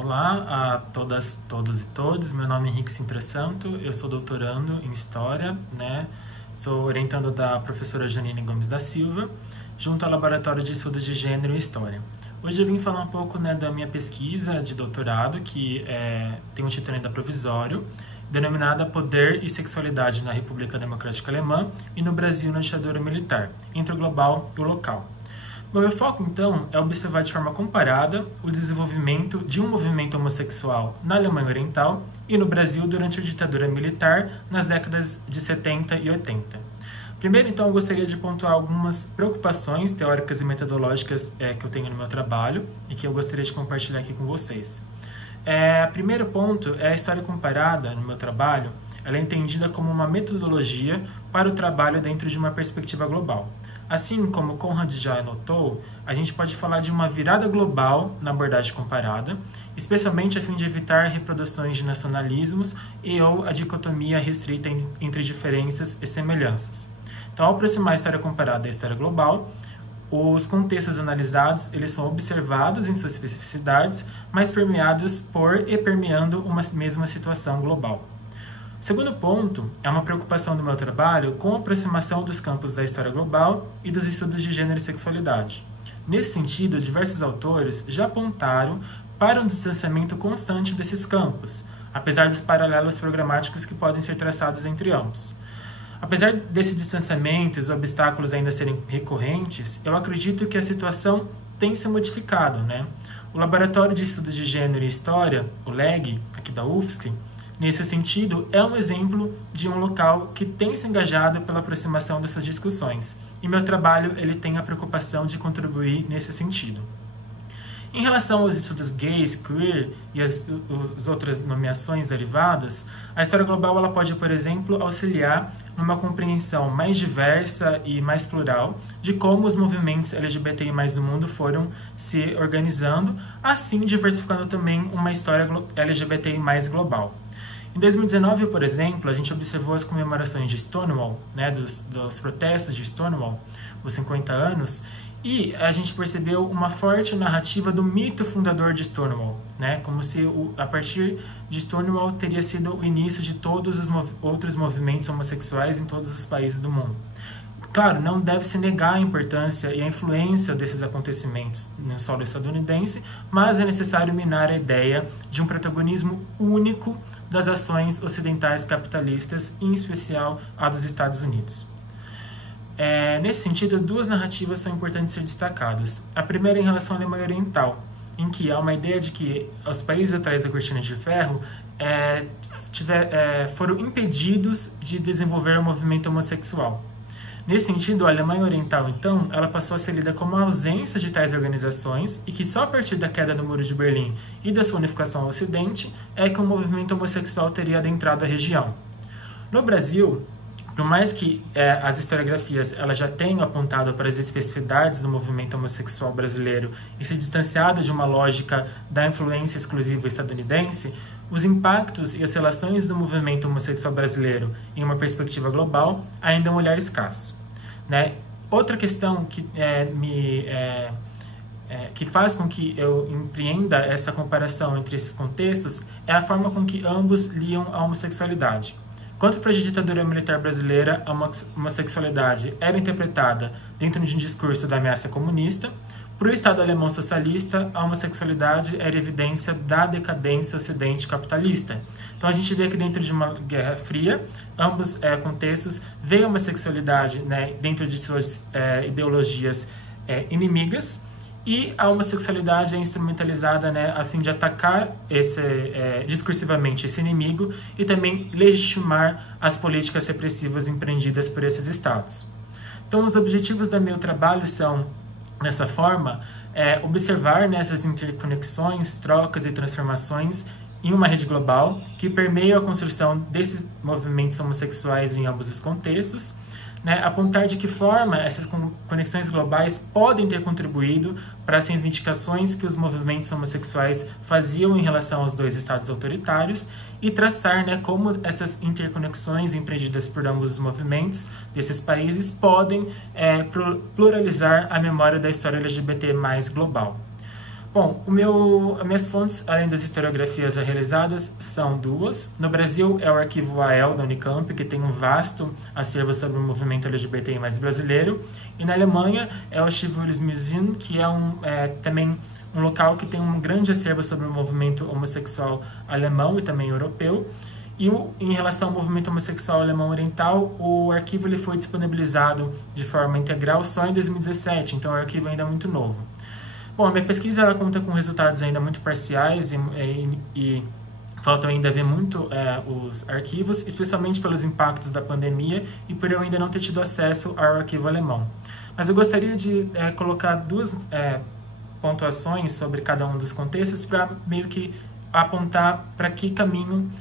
Olá a todas, todos e todos. Meu nome é Henrique Sintra Santo, eu sou doutorando em História, Sou orientando da professora Janine Gomes da Silva, junto ao Laboratório de Estudos de Gênero e História. Hoje eu vim falar um pouco da minha pesquisa de doutorado, que tem um título ainda provisório, denominada Poder e Sexualidade na República Democrática Alemã e no Brasil na ditadura militar, entre o global e o local. O meu foco, então, é observar de forma comparada o desenvolvimento de um movimento homossexual na Alemanha Oriental e no Brasil durante a ditadura militar nas décadas de 70 e 80. Primeiro, então, eu gostaria de pontuar algumas preocupações teóricas e metodológicas que eu tenho no meu trabalho e que eu gostaria de compartilhar aqui com vocês. Primeiro ponto é a história comparada no meu trabalho. Ela é entendida como uma metodologia para o trabalho dentro de uma perspectiva global. Assim como Conrad já anotou, a gente pode falar de uma virada global na abordagem comparada, especialmente a fim de evitar reproduções de nacionalismos e ou a dicotomia restrita entre diferenças e semelhanças. Então, ao aproximar a história comparada da história global, os contextos analisados eles são observados em suas especificidades, mas permeados por e permeando uma mesma situação global. O segundo ponto é uma preocupação do meu trabalho com a aproximação dos campos da história global e dos estudos de gênero e sexualidade. Nesse sentido, diversos autores já apontaram para um distanciamento constante desses campos, apesar dos paralelos programáticos que podem ser traçados entre ambos. Apesar desse distanciamento e os obstáculos ainda serem recorrentes, eu acredito que a situação tem se modificado, O Laboratório de Estudos de Gênero e História, o LEG, aqui da UFSC, nesse sentido, é um exemplo de um local que tem se engajado pela aproximação dessas discussões, e meu trabalho ele tem a preocupação de contribuir nesse sentido. Em relação aos estudos gays, queer e as outras nomeações derivadas, a história global ela pode, por exemplo, auxiliar numa compreensão mais diversa e mais plural de como os movimentos LGBTI+ do mundo foram se organizando, assim diversificando também uma história LGBTI+ global. Em 2019, por exemplo, a gente observou as comemorações de Stonewall, dos protestos de Stonewall, os 50 anos, e a gente percebeu uma forte narrativa do mito fundador de Stonewall, como se a partir de Stonewall teria sido o início de todos os outros movimentos homossexuais em todos os países do mundo. Claro, não deve-se negar a importância e a influência desses acontecimentos no solo estadunidense, mas é necessário minar a ideia de um protagonismo único das ações ocidentais capitalistas, em especial a dos Estados Unidos. Nesse sentido, duas narrativas são importantes ser destacadas. A primeira em relação à Alemanha Oriental, em que há uma ideia de que os países atrás da cortina de ferro foram impedidos de desenvolver o movimento homossexual. Nesse sentido, a Alemanha Oriental, então, ela passou a ser lida como a ausência de tais organizações e que só a partir da queda do Muro de Berlim e da sua unificação ao Ocidente é que o movimento homossexual teria adentrado a região. No Brasil, por mais que as historiografias elas já tenham apontado para as especificidades do movimento homossexual brasileiro e se distanciado de uma lógica da influência exclusiva estadunidense, os impactos e as relações do movimento homossexual brasileiro em uma perspectiva global ainda é um olhar escasso. Outra questão que faz com que eu empreenda essa comparação entre esses contextos é a forma com que ambos liam a homossexualidade. Quanto para a ditadura militar brasileira, a homossexualidade era interpretada dentro de um discurso da ameaça comunista. Para o Estado alemão socialista, a homossexualidade era evidência da decadência ocidente capitalista. Então a gente vê que dentro de uma guerra fria, ambos contextos veem a homossexualidade dentro de suas ideologias inimigas, e a homossexualidade é instrumentalizada a fim de atacar discursivamente esse inimigo e também legitimar as políticas repressivas empreendidas por esses estados. Então os objetivos do meu trabalho são, dessa forma, observar essas interconexões, trocas e transformações em uma rede global que permeia a construção desses movimentos homossexuais em ambos os contextos, apontar de que forma essas conexões globais podem ter contribuído para as reivindicações que os movimentos homossexuais faziam em relação aos dois estados autoritários e traçar como essas interconexões empreendidas por ambos os movimentos desses países podem pluralizar a memória da história LGBT mais global. Bom, as minhas fontes, além das historiografias já realizadas, são duas. No Brasil é o Arquivo AEL da Unicamp, que tem um vasto acervo sobre o movimento LGBTI+ brasileiro. E na Alemanha é o Schivules Museum, que é também um local que tem um grande acervo sobre o movimento homossexual alemão e também europeu. E em relação ao movimento homossexual alemão oriental, o arquivo ele foi disponibilizado de forma integral só em 2017, então o arquivo ainda é muito novo. Bom, a minha pesquisa ela conta com resultados ainda muito parciais e faltam ainda ver muito os arquivos, especialmente pelos impactos da pandemia e por eu ainda não ter tido acesso ao arquivo alemão. Mas eu gostaria de colocar duas pontuações sobre cada um dos contextos para meio que apontar para que caminho,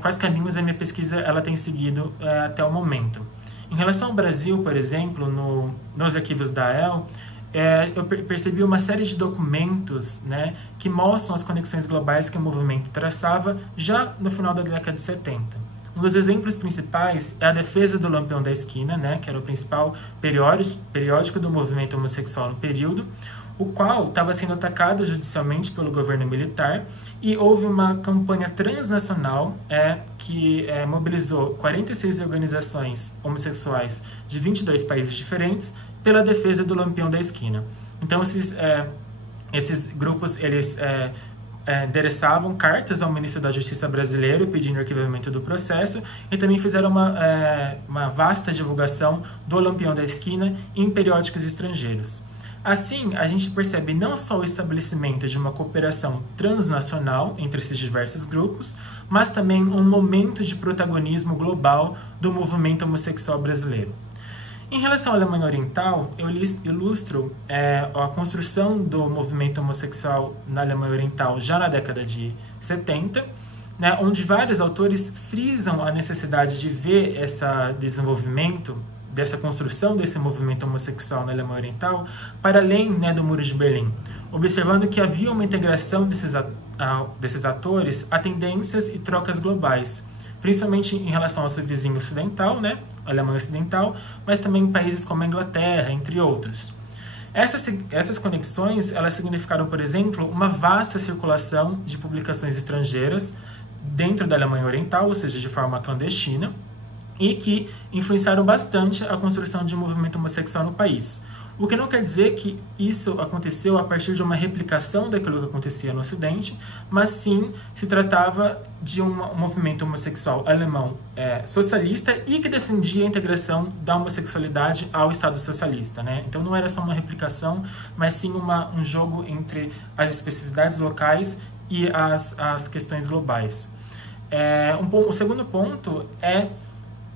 quais caminhos a minha pesquisa ela tem seguido até o momento. Em relação ao Brasil, por exemplo, nos arquivos da AEL, eu percebi uma série de documentos que mostram as conexões globais que o movimento traçava já no final da década de 70. Um dos exemplos principais é a defesa do Lampião da Esquina, que era o principal periódico do movimento homossexual no período, o qual estava sendo atacado judicialmente pelo governo militar, e houve uma campanha transnacional que mobilizou 46 organizações homossexuais de 22 países diferentes pela defesa do Lampião da Esquina. Então, esses grupos, eles endereçavam cartas ao ministro da Justiça brasileiro pedindo o arquivamento do processo e também fizeram uma vasta divulgação do Lampião da Esquina em periódicos estrangeiros. Assim, a gente percebe não só o estabelecimento de uma cooperação transnacional entre esses diversos grupos, mas também um momento de protagonismo global do movimento homossexual brasileiro. Em relação à Alemanha Oriental, eu ilustro a construção do movimento homossexual na Alemanha Oriental já na década de 70, onde vários autores frisam a necessidade de ver esse desenvolvimento, dessa construção desse movimento homossexual na Alemanha Oriental, para além do Muro de Berlim, observando que havia uma integração desses atores a tendências e trocas globais, principalmente em relação ao seu vizinho ocidental, a Alemanha Ocidental, mas também em países como a Inglaterra, entre outros. Essas conexões, elas significaram, por exemplo, uma vasta circulação de publicações estrangeiras dentro da Alemanha Oriental, ou seja, de forma clandestina, e que influenciaram bastante a construção de um movimento homossexual no país. O que não quer dizer que isso aconteceu a partir de uma replicação daquilo que acontecia no Ocidente, mas sim se tratava de um movimento homossexual alemão socialista e que defendia a integração da homossexualidade ao Estado socialista. Então não era só uma replicação, mas sim um jogo entre as especificidades locais e as questões globais. O segundo ponto é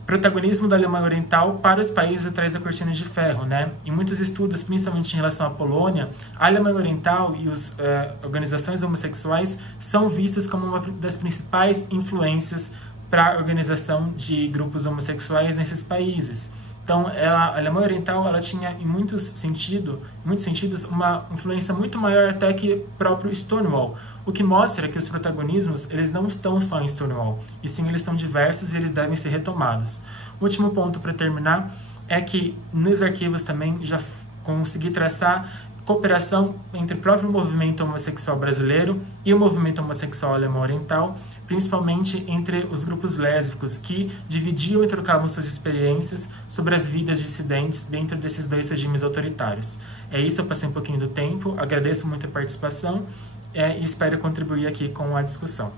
protagonismo da Alemanha Oriental para os países atrás da cortina de ferro. Em muitos estudos, principalmente em relação à Polônia, a Alemanha Oriental e as organizações homossexuais são vistas como uma das principais influências para a organização de grupos homossexuais nesses países. Então, a Alemanha Oriental ela tinha, em muitos sentidos, uma influência muito maior até que o próprio Stonewall, o que mostra que os protagonismos eles não estão só em Stonewall, e sim eles são diversos e eles devem ser retomados. O último ponto para terminar é que nos arquivos também já consegui traçar cooperação entre o próprio movimento homossexual brasileiro e o movimento homossexual alemão oriental, principalmente entre os grupos lésbicos que dividiam e trocavam suas experiências sobre as vidas dissidentes dentro desses dois regimes autoritários. É isso, eu passei um pouquinho do tempo, agradeço muito a participação e espero contribuir aqui com a discussão.